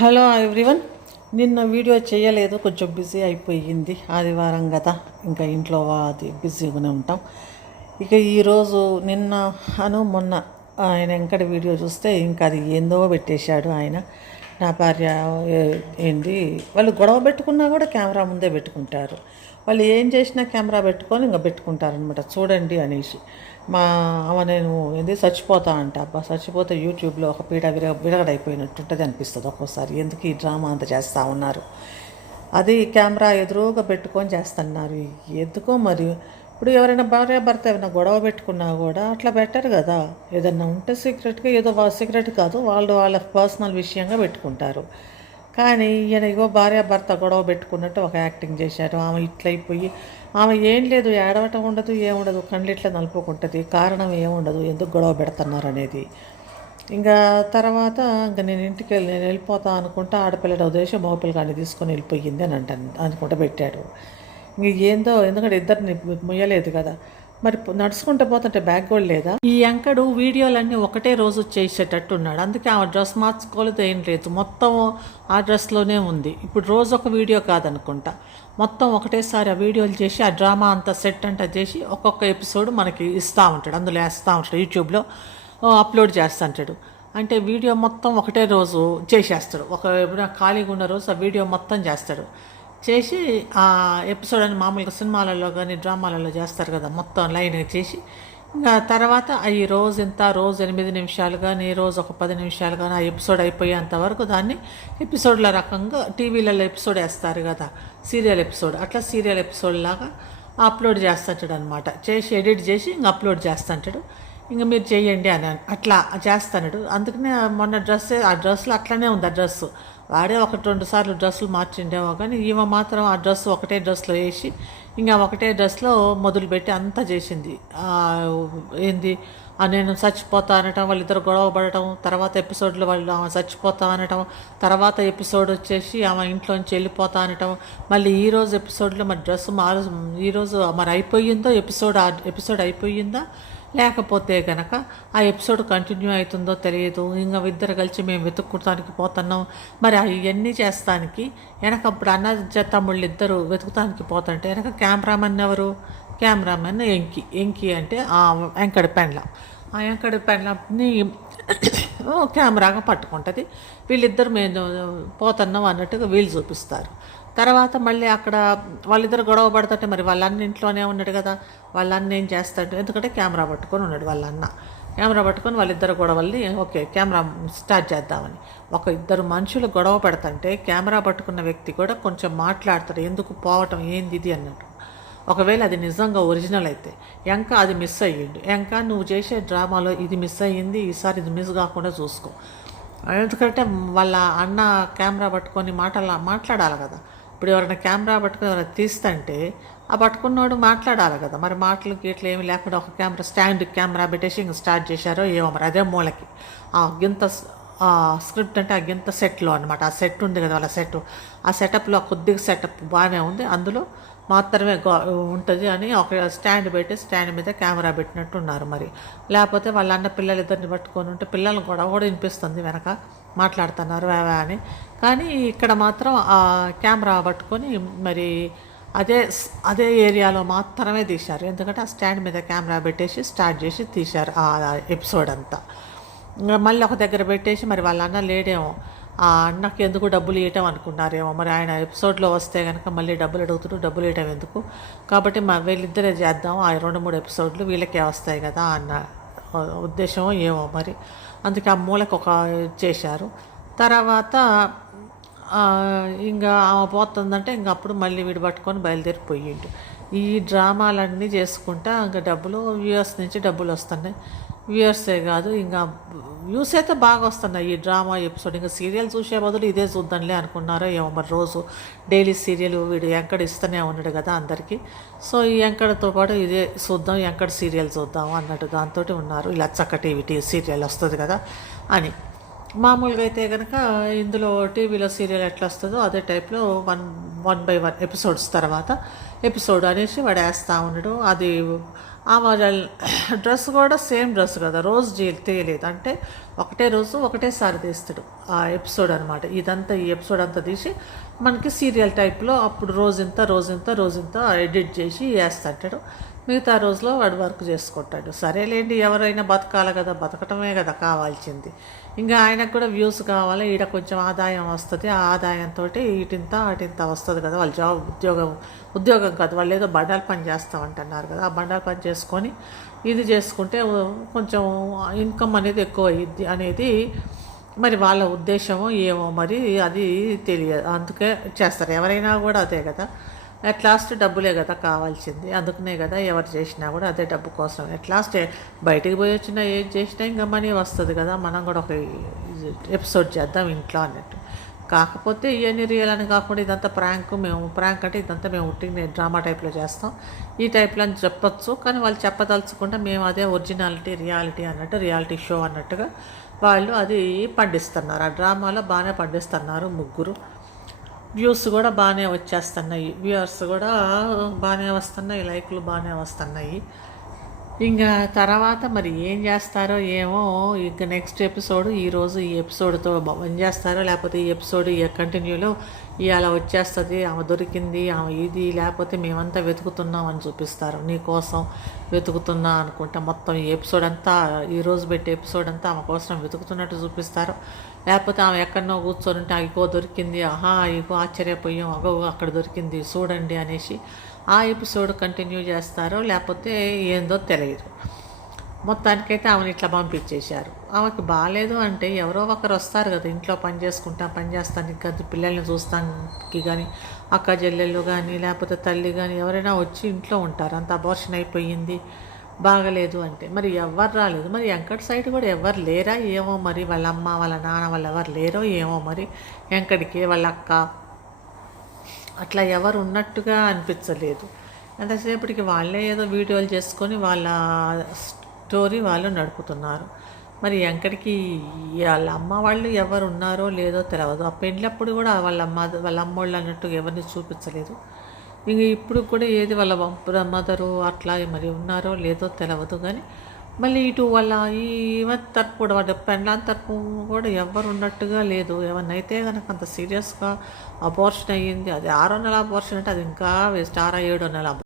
Hello everyone. నిన్న video చేయలేదు, కొంచెం బిజీ అయిపోయింది. ఆదివారం కదా, ఇంకా ఇంట్లో అది బిజీగానే ఉంటాం. ఇక ఈరోజు మొన్న ఆయన వెంకట వీడియో చూస్తే ఇంకా అది ఏందో పెట్టేశాడు ఆయన. నా భార్య ఏంటి వాళ్ళు గొడవ పెట్టుకున్నా కూడా కెమెరా ముందే పెట్టుకుంటారు. వాళ్ళు ఏం చేసినా కెమెరా పెట్టుకొని ఇంకా పెట్టుకుంటారనమాట, చూడండి అనేసి. నేను చచ్చిపోతా అంట. అబ్బా, చచ్చిపోతే యూట్యూబ్లో ఒక పీడ విరగడైపోయినట్టుంటుంది అనిపిస్తుంది ఒక్కోసారి. ఎందుకు ఈ డ్రామా అంతా చేస్తూ ఉన్నారు? అది కెమెరా ఎదురుగా పెట్టుకొని చేస్తున్నారు. ఎందుకో మరి. ఇప్పుడు ఎవరైనా భార్యాభర్త ఏమైనా గొడవ పెట్టుకున్నా కూడా అట్లా పెట్టరు కదా. ఏదన్నా ఉంటే సీక్రెట్గా, ఏదో సీక్రెట్ కాదు, వాళ్ళ పర్సనల్ విషయంగా పెట్టుకుంటారు. కానీ ఈయన భార్యాభర్త గొడవ పెట్టుకున్నట్టు ఒక యాక్టింగ్ చేశారు. ఆమె ఇట్లయిపోయి, ఆమె ఏం లేదు, ఏడవటం ఉండదు, ఏముండదు, కళ్ళు ఇట్లా నలుపుకుంటుంది, కారణం ఏముండదు, ఎందుకు గొడవ పెడుతున్నారు అనేది. ఇంకా తర్వాత ఇంకా నేను వెళ్ళిపోతా అనుకుంటా, ఆడపిల్లల ఉద్దేశం మగపిల్లగాన్ని తీసుకొని వెళ్ళిపోయింది అని అనుకుంటా పెట్టాడు. ఇంక ఏందో, ఎందుకంటే ఇద్దరిని ముయ్యలేదు కదా. మరి నడుచుకుంటూ పోతుంటే బ్యాగ్ కూడా లేదా? ఈ యాంకడు వీడియోలన్నీ ఒకటే రోజు చేసేటట్టు ఉన్నాడు. అందుకే ఆ డ్రెస్ మార్చుకోలేదు, ఏం లేదు, మొత్తం ఆ డ్రెస్లోనే ఉంది. ఇప్పుడు రోజు ఒక వీడియో కాదనుకుంటా, మొత్తం ఒకటేసారి ఆ వీడియోలు చేసి ఆ డ్రామా అంతా సెట్ అంతా చేసి ఒక్కొక్క ఎపిసోడ్ మనకి ఇస్తూ ఉంటాడు, అందులో వేస్తూ ఉంటాడు, యూట్యూబ్లో అప్లోడ్ చేస్తుంటాడు. అంటే వీడియో మొత్తం ఒకటే రోజు చేసేస్తాడు. ఎప్పుడైనా ఖాళీగా ఉన్న రోజు ఆ వీడియో మొత్తం చేస్తాడు. చేసి ఆ ఎపిసోడ్ అని మామూలుగా సినిమాలలో కానీ డ్రామాలలో చేస్తారు కదా, మొత్తం లైన్గా చేసి ఇంకా తర్వాత ఈ రోజు ఇంత, రోజు 8 నిమిషాలు కానీ, రోజు ఒక 10 నిమిషాలు కానీ ఆ ఎపిసోడ్ అయిపోయేంత వరకు దాన్ని ఎపిసోడ్ల రకంగా టీవీలలో ఎపిసోడ్ వేస్తారు కదా, సీరియల్ ఎపిసోడ్, అట్లా సీరియల్ ఎపిసోడ్ లాగా అప్లోడ్ చేస్తుంటాడు అనమాట. చేసి ఎడిట్ చేసి ఇంకా అప్లోడ్ చేస్తుంటాడు. ఇంకా మీరు చేయండి అని అట్లా చేస్తాడు. అందుకనే మొన్న ఆ డ్రెస్సులు అట్లనే ఉంది. ఆ డ్రెస్సు వాడే 1-2 సార్లు డ్రెస్సులు మార్చిండేమో, కానీ ఈమె మాత్రం ఆ డ్రెస్సు ఒకటే డ్రెస్లో వేసి ఇంకా ఒకటే డ్రెస్లో మొదలుపెట్టి అంతా చేసింది. నేను చచ్చిపోతా అనటం, వాళ్ళిద్దరు గొడవ పడటం, తర్వాత ఎపిసోడ్లో వాళ్ళు ఆమె చచ్చిపోతా అనటం, తర్వాత ఎపిసోడ్ వచ్చేసి ఆమె ఇంట్లోంచి వెళ్ళిపోతా అనటం, మళ్ళీ ఈరోజు ఎపిసోడ్లో మరి డ్రెస్సు ఈరోజు మరి అయిపోయిందో ఎపిసోడ్ అయిపోయిందా, లేకపోతే కనుక ఆ ఎపిసోడ్ కంటిన్యూ అవుతుందో తెలియదు. ఇంకా ఇద్దరు కలిసి మేము వెతుక్కోటానికి పోతున్నాం. మరి ఇవన్నీ చేస్తానికి వెనకప్పుడు తమ్ముళ్ళు ఇద్దరు వెతుకుతానికి పోతుంటే వెనక కెమెరామెన్ ఎవరు? కెమెరామెన్ ఎంకి అంటే ఆ వెంకట పెండ్ల. ఆ వెంకట పెండ్లని కెమెరాగా పట్టుకుంటుంది. వీళ్ళిద్దరు మేము పోతున్నాం అన్నట్టుగా వీళ్ళు చూపిస్తారు. తర్వాత మళ్ళీ అక్కడ వాళ్ళిద్దరు గొడవ పడుతుంటే మరి వాళ్ళన్న ఇంట్లోనే ఉన్నాడు కదా, వాళ్ళన్న ఏం చేస్తాడు, ఎందుకంటే కెమెరా పట్టుకొని ఉన్నాడు వాళ్ళన్న. కెమెరా పట్టుకొని వాళ్ళిద్దరు గొడవల్ని కెమెరా స్టార్ట్ చేద్దామని ఇద్దరు మనుషులు గొడవ పెడుతుంటే కెమెరా పట్టుకున్న వ్యక్తి కూడా కొంచెం మాట్లాడతాడు, ఎందుకు పోవటం, ఏంది ఇది అన్నట్టు. ఒకవేళ అది నిజంగా ఒరిజినల్ అయితే ఇంకా అది మిస్ అయ్యిండు, ఇంకా నువ్వు చేసే డ్రామాలో ఇది మిస్ అయ్యింది, ఈసారి ఇది మిస్ కాకుండా చూసుకో. ఎందుకంటే వాళ్ళ అన్న కెమెరా పట్టుకొని మాట్లాడాలి కదా. ఇప్పుడు ఎవరైనా కెమెరా పట్టుకొని ఎవరైనా తీస్తుంటే ఆ పట్టుకున్నవాడు మాట్లాడాలి కదా. మరి మాటలకి ఇట్లా ఏమి లేకుండా ఒక కెమెరా పెట్టేసి ఇంక స్టార్ట్ చేశారో ఏమో మరి. అదే మూలకి గింత స్క్రిప్ట్ అంటే ఆ గింత సెట్లో అనమాట. ఆ సెట్ ఉంది కదా వాళ్ళ సెట్, ఆ సెటప్లో కొద్దిగా సెటప్ బాగానే ఉంది, అందులో మాత్రమే ఉంటుంది అని ఒక స్టాండ్ మీద కెమెరా పెట్టినట్టు ఉన్నారు. మరి లేకపోతే వాళ్ళ అన్న పిల్లలిద్దరిని పట్టుకొని ఉంటే పిల్లలు కూడా వినిపిస్తుంది వెనక మాట్లాడుతున్నారు అని. కానీ ఇక్కడ మాత్రం ఆ కెమెరా పట్టుకొని మరి అదే ఏరియాలో మాత్రమే తీశారు. ఎందుకంటే ఆ స్టాండ్ మీద కెమెరా పెట్టేసి స్టార్ట్ చేసి తీశారు ఆ ఎపిసోడ్ అంతా. మళ్ళీ ఒక దగ్గర పెట్టేసి మరి వాళ్ళ అన్న లేడేమో, ఆ అన్నకి ఎందుకు డబ్బులు ఇవ్వటం అనుకున్నారేమో. మరి ఆయన ఎపిసోడ్లో వస్తే కనుక మళ్ళీ డబ్బులు అడుగుతారు, డబ్బులు ఇవ్వటం ఎందుకు, కాబట్టి వీళ్ళిద్దరే చేద్దాం, ఆ 2-3 ఎపిసోడ్లు వీళ్ళకే వస్తాయి కదా అన్న ఉద్దేశమో ఏమో మరి. అందుకే ఆ మూలకు చేశారు. తర్వాత ఇంకా ఆమె పోతుందంటే ఇంక అప్పుడు మళ్ళీ వీడు పట్టుకొని బయలుదేరిపోయిండు. ఈ డ్రామాలన్నీ చేసుకుంటా ఇంకా డబ్బులు వ్యూవర్స్ నుంచి డబ్బులు వస్తున్నాయి. వ్యూవర్సే కాదు, ఇంకా వ్యూస్ అయితే బాగా వస్తున్నాయి ఈ డ్రామా ఎపిసోడ్. ఇంకా సీరియల్ చూసే బదులు ఇదే చూద్దాంలే అనుకున్నారో ఏమో మరి. రోజు డైలీ సీరియల్ వీడు ఎంకడ ఇస్తూనే ఉన్నాడు కదా అందరికీ. సో ఈ ఎంకడతో పాటు ఇదే చూద్దాం, ఎంకడ సీరియల్ చూద్దాం అన్నట్టు దాంతో ఉన్నారు. ఇలా చక్కటి టీవీ సీరియల్ వస్తుంది కదా అని. మామూలుగా అయితే కనుక ఇందులో టీవీలో సీరియల్ ఎట్లా వస్తుందో అదే టైప్లో వన్ బై వన్ ఎపిసోడ్స్ తర్వాత ఎపిసోడ్ అనేసి వాడు వేస్తూ ఉండడు. అది ఆ డ్రెస్ కూడా సేమ్ డ్రెస్ కదా, రోజు తీయలేదు, అంటే ఒకటే రోజు ఒకటేసారి తీస్తాడు ఆ ఎపిసోడ్ అనమాట. ఈ ఎపిసోడ్ అంతా తీసి మనకి సీరియల్ టైప్లో అప్పుడు రోజంతా ఎడిట్ చేసి వేస్తాడు. మిగతా రోజులో వాడు వర్క్ చేసుకుంటాడు. సరేలేండి, ఎవరైనా బతకాలి కదా, బతకటమే కదా కావాల్సింది. ఇంకా ఆయనకు కూడా వ్యూస్ కావాలి, ఈడ కొంచెం ఆదాయం వస్తుంది, ఆ ఆదాయంతో ఇటింత అటింత వస్తుంది కదా. వాళ్ళ ఉద్యోగం కాదు, వాళ్ళు ఏదో బండాలు పని చేస్తామంటున్నారు కదా, ఆ బండాలు పని చేసుకొని ఇది చేసుకుంటే కొంచెం ఇన్కమ్ అనేది ఎక్కువ అయ్యిద్ది అనేది మరి వాళ్ళ ఉద్దేశమో ఏమో మరి, అది తెలియదు. అందుకే చేస్తారు, ఎవరైనా కూడా అదే కదా. అట్ లాస్ట్ డబ్బులే కదా కావాల్సింది, అందుకనే కదా ఎవరు చేసినా కూడా అదే డబ్బు కోసం. అట్ లాస్ట్ బయటికి పోయి వచ్చినా ఏది చేసినా ఇంకా మనీ వస్తుంది కదా, మనం కూడా ఒక ఎపిసోడ్ చేద్దాం ఇంట్లో అన్నట్టు. కాకపోతే ఇవన్నీ రియల్ అని కాకుండా ఇదంతా ప్రాంక్ అంటే ఇదంతా మేము నేను డ్రామా టైప్లో చేస్తాం, ఈ టైప్లో అని చెప్పొచ్చు. కానీ వాళ్ళు చెప్పదలుచుకుంటే మేము అదే రియాలిటీ అన్నట్టు, రియాలిటీ షో అన్నట్టుగా వాళ్ళు అది పండిస్తున్నారు. ఆ డ్రామాలో బాగానే పండిస్తున్నారు ముగ్గురు. వ్యూస్ కూడా బాగానే వచ్చేస్తున్నాయి, వ్యూవర్స్ కూడా బాగానే వస్తున్నాయి, లైక్లు బాగానే వస్తున్నాయి. ఇంకా తర్వాత మరి ఏం చేస్తారో ఏమో. ఇంకా నెక్స్ట్ ఎపిసోడ్ ఈరోజు ఈ ఎపిసోడ్తో బంద్ చేస్తారో, లేకపోతే ఈ ఎపిసోడ్ కంటిన్యూలో ఇవాళ వచ్చేస్తుంది, ఆమె దొరికింది, ఆమె ఇది, లేకపోతే మేమంతా వెతుకుతున్నాం అని చూపిస్తారు. నీకోసం వెతుకుతున్నా అనుకుంటా మొత్తం ఈ ఎపిసోడ్ అంతా, ఈరోజు పెట్టే ఎపిసోడ్ అంతా ఆమె కోసం వెతుకుతున్నట్టు చూపిస్తారు. లేకపోతే ఆమె ఎక్కడనో కూర్చొని ఉంటే ఇగో దొరికింది, ఇగో ఆశ్చర్యపోయాం, అక్కడ దొరికింది చూడండి అనేసి ఆ ఎపిసోడ్ కంటిన్యూ చేస్తారో, లేకపోతే ఏందో తెలియదు. మొత్తానికైతే ఆమెను ఇట్లా పంపించేశారు. ఆమెకి బాగాలేదు అంటే ఎవరో ఒకరు వస్తారు కదా, ఇంట్లో పని చేస్తానికి కానీ, పిల్లల్ని చూస్తానికి కానీ, అక్క చెల్లెళ్ళు కానీ, లేకపోతే తల్లి కానీ ఎవరైనా వచ్చి ఇంట్లో ఉంటారు. అంత అబార్షన్ అయిపోయింది, బాగలేదు అంటే. మరి ఎవరు రాలేదు, మరి వెంకట సైడ్ కూడా ఎవరు లేరా ఏమో మరి, వాళ్ళ అమ్మ వాళ్ళ నాన్న వాళ్ళు ఎవరు లేరో ఏమో మరి, వెంకటికి వాళ్ళ అక్క అట్లా ఎవరు ఉన్నట్టుగా అనిపించలేదు. ఎంతసేపటికి వాళ్ళే ఏదో వీడియోలు చేసుకొని వాళ్ళ స్టోరీ వాళ్ళు నడుపుతున్నారు. మరి వెంకటికి వాళ్ళ అమ్మ వాళ్ళు ఎవరు ఉన్నారో లేదో తెలియదు. ఆ పెళ్ళప్పుడు కూడా వాళ్ళ అమ్మోళ్ళు అన్నట్టు ఎవరిని చూపించలేదు. ఇంక ఇప్పుడు కూడా ఏది వాళ్ళ మదరు అట్లా మరి ఉన్నారో లేదో తెలియదు. కానీ మళ్ళీ ఇటు వాళ్ళ ఈవెన్ తరపు కూడా వాళ్ళ పెండ్లాన్ తరపు కూడా ఎవరు ఉన్నట్టుగా లేదు. ఏమన్నైతే కనుక అంత సీరియస్గా అబార్షన్ అయ్యింది, అది 6 నెలల అబార్షన్ అంటే అది ఇంకా వేస్ట్, 6 7 నెలల